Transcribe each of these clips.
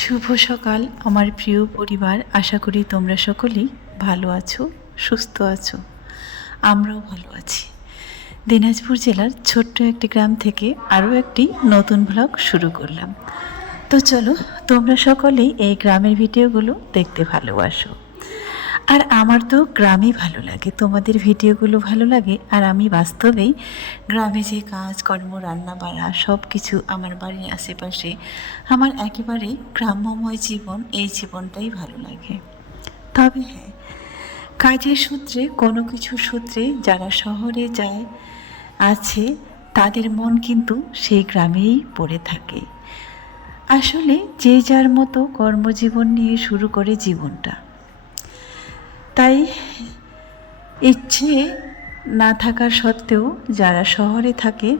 শুভ সকাল আমার প্রিয় পরিবার। আশা করি তোমরা সকলেই ভালো আছো, সুস্থ আছো। আমরাও ভালো আছি। দিনাজপুর জেলার ছোট্ট একটি গ্রাম থেকে আরও একটি নতুন ব্লগ শুরু করলাম। তো চলো, তোমরা সকলেই এই গ্রামের ভিডিওগুলো দেখতে ভালোবাসো। আর আমার তো গ্রামই ভালো লাগে, তোমাদের ভিডিওগুলো ভালো লাগে। আর আমি বাস্তবেই গ্রামে যে কাজকর্ম, রান্না বাড়া সব কিছু আমার বাড়ির আশেপাশে, আমার একেবারে গ্রাম্যময় জীবন, এই জীবনটাই ভালো লাগে। তবে হ্যাঁ, কাজের সূত্রে, কোনো কিছু সূত্রে যারা শহরে যায় আছে, তাদের মন কিন্তু সেই গ্রামেই পড়ে থাকে। আসলে যে যার মতো কর্মজীবন নিয়ে শুরু করে জীবনটা। তাই ইচ্ছে না থাকা সত্ত্বেও যারা শহরে থাকে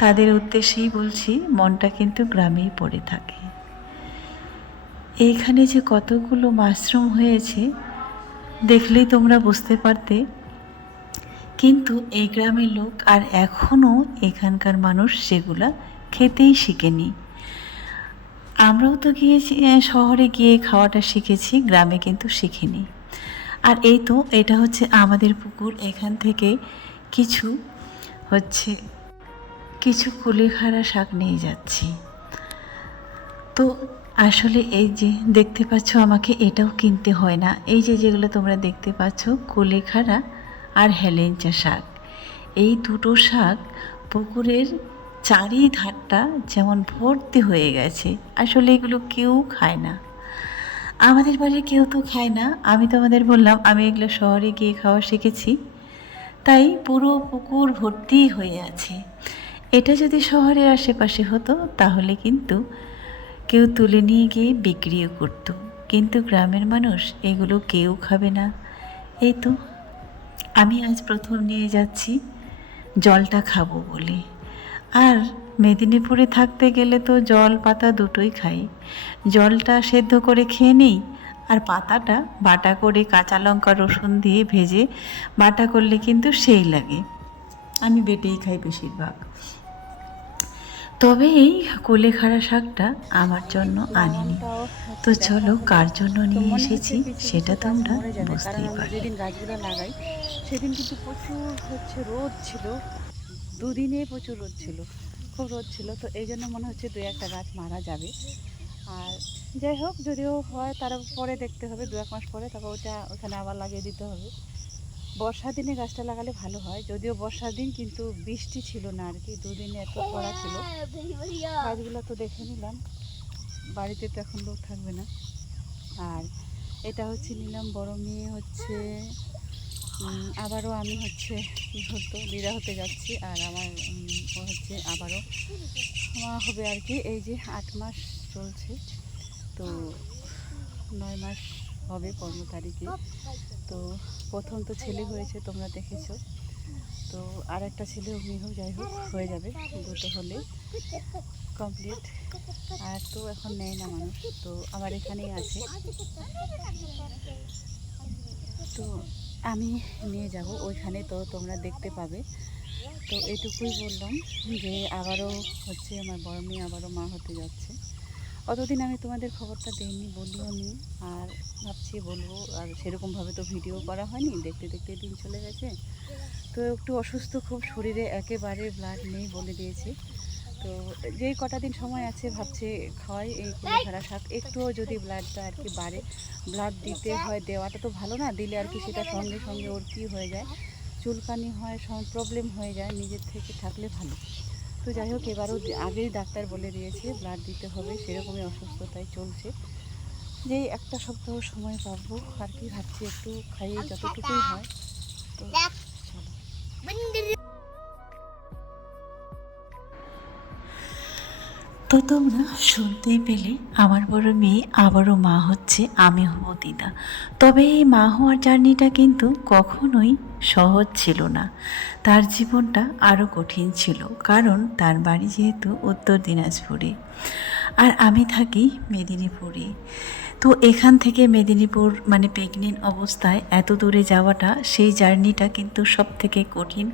তাদের উদ্দেশ্যেই বলছি, মনটা কিন্তু গ্রামেই পড়ে থাকে। এইখানে যে কতগুলো মাশরুম হয়েছে দেখলেই তোমরা বুঝতে পারতে, কিন্তু এই গ্রামের লোক আর এখনও এখানকার মানুষ সেগুলা খেতেই শিখেনি। আমরাও তো গিয়েছি, শহরে গিয়ে খাওয়াটা শিখেছি, গ্রামে কিন্তু শিখিনি। আর এই তো, এটা হচ্ছে আমাদের পুকুর। এখান থেকে কিছু কুলেখাড়া শাক নিয়ে যাচ্ছি। তো আসলে এই যে দেখতে পাচ্ছ, আমাকে এটাও কিনতে হয় না। এই যে যেগুলো তোমরা দেখতে পাচ্ছ, কুলেখাড়া আর হেলেঞ্চা শাক, এই দুটো শাক পুকুরের চারিধারটা যেমন ভর্তি হয়ে গেছে। আসলে এগুলো কেউ খায় না, আমাদের বাড়ির কেউ তো খায় না। আমি তোমাদের বললাম, আমি এগুলো শহরে গিয়ে খাওয়া শিখেছি, তাই পুরো পুকুর ভর্তি হয়ে আছে। এটা যদি শহরের আশেপাশে হতো তাহলে কিন্তু কেউ তুলে নিয়ে গিয়ে বিক্রিও করত, কিন্তু গ্রামের মানুষ এগুলো কেউ খাবে না। এই তো আমি আজ প্রথম নিয়ে যাচ্ছি জলটা খাবো বলে। আর মেদিনীপুরে থাকতে গেলে তো জল পাতা দুটোই খাই। জলটা সেদ্ধ করে খেয়ে নিই, আর পাতাটা বাটা করে কাঁচা লঙ্কা রসুন দিয়ে ভেজে বাটা করলে কিন্তু সেই লাগে। আমি বেটেই খাই বেশিরভাগ। তবে এই কুলেখাড়া শাকটা আমার জন্য আনিনি। তো চলো, কার জন্য নিয়ে এসেছি সেটা তোমরা বুঝতেই পারবে। যেদিন গাছগুলো লাগাই সেদিন কিন্তু প্রচুর রোদ ছিল, দুদিনে প্রচুর রোদ ছিল, খুব রোদ ছিল। তো এই জন্য মনে হচ্ছে দু একটা গাছ মারা যাবে। আর যাই হোক, যদিও হয় তার পরে দেখতে হবে, 2-1 মাস পরে, তারপর ওটা ওখানে আবার লাগিয়ে দিতে হবে। বর্ষার দিনে গাছটা লাগালে ভালো হয়, যদিও বর্ষার দিন কিন্তু বৃষ্টি ছিল না আর কি, দুদিনে এত খরা ছিল। গাছগুলো তো দেখে নিলাম, বাড়িতে তো এখন লোক থাকবে না। আর এটা হচ্ছে নিলাম বড় মেয়ে, আবারও আমি কী হতো দিদা হতে যাচ্ছি। আর আমার ও আবারও মা হবে আর কি। এই যে 8 মাস চলছে, তো 9 মাস হবে 15 তারিখে। তো প্রথম তো ছেলে হয়েছে, তোমরা দেখেছো। তো আর একটা ছেলেও মেয়েও যাই হোক হয়ে যাবে, দুটো হলে কমপ্লিট। আর তো এখন নেয় না মানুষ, তো আমার এখানেই আছে। তো আমি নিয়ে যাব ওইখানে, তো তোমরা দেখতে পাবে। তো এইটুকুই বললাম যে আবারও আমার বড় মেয়ে আবারও মা হতে যাচ্ছে। অতদিন আমি তোমাদের খবরটা দিইনি, বলিও নি, আর ভাবছি বলবো। আর সেরকমভাবে তো ভিডিও করা হয়নি, দেখতে দেখতে দিন চলে গেছে। তো একটু অসুস্থ খুব, শরীরে একেবারে ব্লাড নেই বলে দিয়েছে। তো যেই কটা দিন সময় আছে ভাবছি খাওয়াই এই কুলেখাড়া শাক, একটুও যদি ব্লাডটা আর কি বাড়ে, ব্লাড দিতে হয়, দেওয়াটা তো ভালো না, দিলে আর কি সেটা সঙ্গে সঙ্গে ওর কী হয়ে যায়, চুলকানি হয়, প্রবলেম হয়ে যায়, নিজের থেকে থাকলে ভালো। তো যাই হোক, এবারও আগেই ডাক্তার বলে দিয়েছে ব্লাড দিতে হবে, সেরকমই অসুস্থতায় চলছে। যেই একটা সপ্তাহ সময় পাবো আর কি, ভাবছি একটু খাইয়ে যতটুকুই হয়। তো চলো। তো তোমরা শুনতেই পেলে, আমার বড় মেয়ে আবারও মা হচ্ছে, আমি হব দিদা। তবে এই মা হওয়ার জার্নিটা কিন্তু কখনোই সহজ ছিল না। তার জীবনটা আরও কঠিন ছিল, কারণ তার বাড়ি যেহেতু উত্তর দিনাজপুরে আর আমি থাকি মেদিনীপুরে। তো এখান থেকে মেদিনীপুর মানে প্রেগনেন্ট অবস্থায় এত দূরে যাওয়াটা, সেই জার্নিটা কিন্তু সব থেকে কঠিন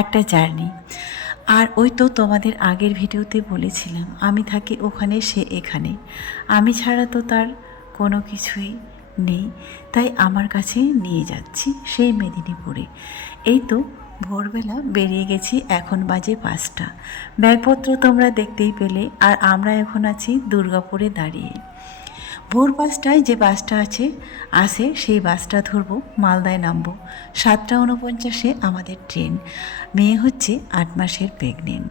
একটা জার্নি। আর ওই তো তোমাদের আগের ভিডিওতে বলেছিলাম আমি থাকি ওখানে, সে এখানে, আমি ছাড়া তো তার কোনো কিছুই নেই, তাই আমার কাছে নিয়ে যাচ্ছি সেই মেদিনীপুরে। এই তো ভোরবেলা বেরিয়ে গেছি, এখন বাজে 5টা। ব্যাগপত্র তোমরা দেখতেই পেলে, আর আমরা এখন আছি দুর্গাপুরে দাঁড়িয়ে। ভোর 5টায় যে বাসটা আসে সেই বাসটা ধরবো, মালদায় নামবো। 7টা 49-এ আমাদের ট্রেন। মেয়ে হচ্ছে 8 মাসের প্রেগনেন্ট।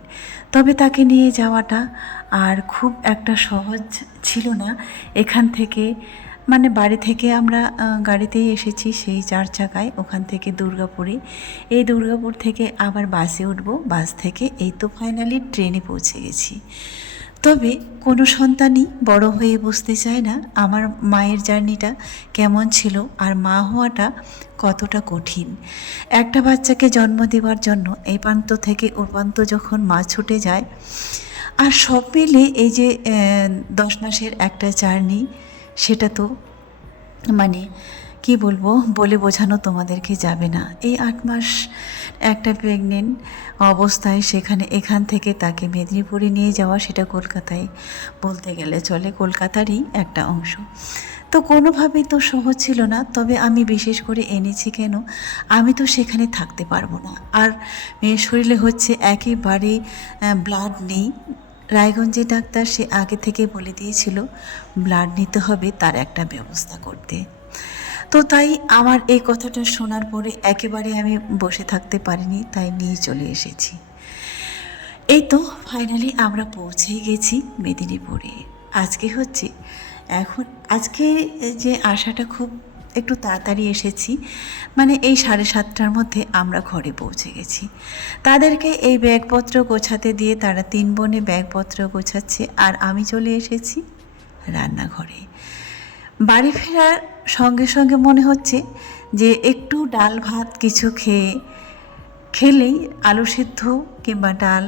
তবে তাকে নিয়ে যাওয়াটা আর খুব একটা সহজ ছিল না। এখান থেকে মানে বাড়ি থেকে আমরা গাড়িতেই এসেছি, সেই 4 চাকায়, ওখান থেকে দুর্গাপুরে। এই দুর্গাপুর থেকে আবার বাসে উঠবো, বাস থেকে এই তো ফাইনালি ট্রেনে পৌঁছে গেছি। তবে কোনো সন্তানই বড় হয়ে বুঝতে চায় না আমার মায়ের জার্নিটা কেমন ছিল, আর মা হওয়াটা কতটা কঠিন। একটা বাচ্চাকে জন্ম দেওয়ার জন্য এই প্রান্ত থেকে ও প্রান্ত যখন মা ছুটে যায়, আর সব মিলে এই যে 10 মাসের একটা জার্নি, সেটা তো মানে কি বলবো, বলে বোঝানো তোমাদেরকে যাবে না। এই 8 মাস একটা প্রেগনেন্ট অবস্থায় সেখানে এখান থেকে তাকে মেদিনীপুরে নিয়ে যাওয়া, সেটা কলকাতায় বলতে গেলে চলে, কলকাতারই একটা অংশ। তো কোনোভাবেই তো সহজ ছিল না। তবে আমি বিশেষ করে এনেছি কেন, আমি তো সেখানে থাকতে পারবো না। আর মেয়ের শরীরে হচ্ছে একেবারে ব্লাড নেই। রায়গঞ্জে ডাক্তার সে আগে থেকে বলে দিয়েছিল ব্লাড নিতে হবে, তার একটা ব্যবস্থা করতে। তো তাই আমার এই কথাটা শোনার পরে একেবারে আমি বসে থাকতে পারিনি, তাই নিয়ে চলে এসেছি। এই তো ফাইনালি আমরা পৌঁছেই গেছি মেদিনীপুরে। আজকে হচ্ছে আজকে যে আসাটা খুব একটু তাড়াতাড়ি এসেছি, মানে এই 7:30টার মধ্যে আমরা ঘরে পৌঁছে গেছি। তাদেরকে এই ব্যাগপত্র গোছাতে দিয়ে তারা 3 বোনে ব্যাগপত্র গোছাচ্ছে, আর আমি চলে এসেছি রান্নাঘরে। বাড়ি ফেরার সঙ্গে সঙ্গে মনে হচ্ছে যে একটু ডাল ভাত কিছু খেলেই, আলু সিদ্ধ কিংবা ডাল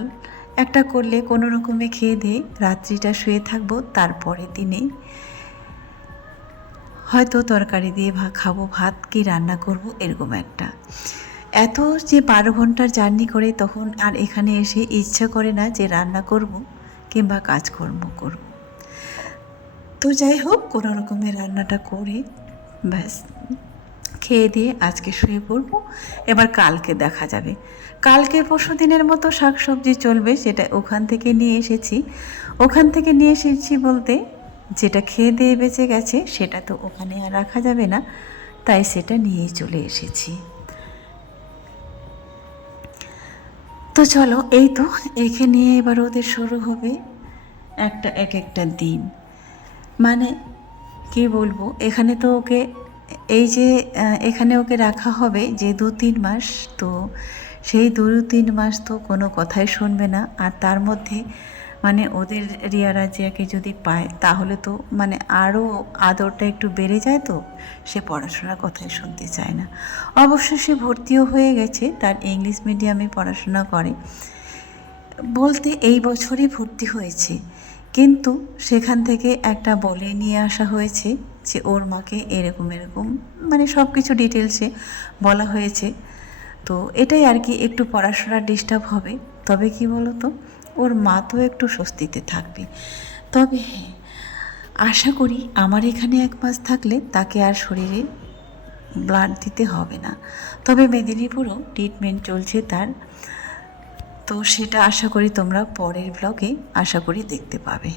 একটা করলে কোনো রকমে খেয়ে দিয়ে রাত্রিটা শুয়ে থাকবো, তারপরে দিনে হয়তো তরকারি দিয়ে খাবো, ভাত কি রান্না করব, এরকম একটা। এত যে 12 ঘন্টার জার্নি করে তখন আর এখানে এসে ইচ্ছা করে না যে রান্না করব কিংবা কাজকর্ম করব। তো যাই হোক, কোনো রকমের রান্নাটা করে ব্যাস খেয়ে দিয়ে আজকে শুয়ে পড়বো। এবার কালকে দেখা যাবে, কালকে পরশু দিনের মতো শাকসবজি চলবে, সেটা ওখান থেকে নিয়ে এসেছি। ওখান থেকে নিয়ে এসেছি বলতে যেটা খেয়ে দিয়ে বেঁচে গেছে সেটা তো ওখানে আর রাখা যাবে না, তাই সেটা নিয়েই চলে এসেছি। তো চলো, এই তো একে নিয়ে এবার ওদের শুরু হবে এক একটা দিন। মানে কি বলবো, এখানে তো ওকে এই যে এখানে ওকে রাখা হবে যে 2-3 মাস, তো সেই 2-3 মাস তো কোনো কথাই শুনবে না। আর তার মধ্যে মানে ওদের রিয়া রাজিয়াকে যদি পায় তাহলে তো মানে আরও আদরটা একটু বেড়ে যায়, তো সে পড়াশোনার কথাই শুনতে চায় না। অবশ্য সে ভর্তিও হয়ে গেছে, তার ইংলিশ মিডিয়ামে পড়াশোনা করে, বলতে এই বছরই ভর্তি হয়েছে। কিন্তু সেখান থেকে একটা বলে নিয়ে আসা হয়েছে যে ওর মাকে এরকম এরকম মানে সব কিছু ডিটেলসে বলা হয়েছে। তো এটাই আর কি, একটু পড়াশোনার ডিস্টার্ব হবে, তবে কি বলো তো, ওর মা তো একটু স্বস্তিতে থাকবে। তবে হ্যাঁ, আশা করি আমার এখানে 1 মাস থাকলে তাকে আর শরীরে ব্লাড দিতে হবে না। তবে মেদিনীপুরেও ট্রিটমেন্ট চলছে তার, তো সেটা আশা করি তোমরা পরের ব্লগে আশা করি দেখতে পাবে।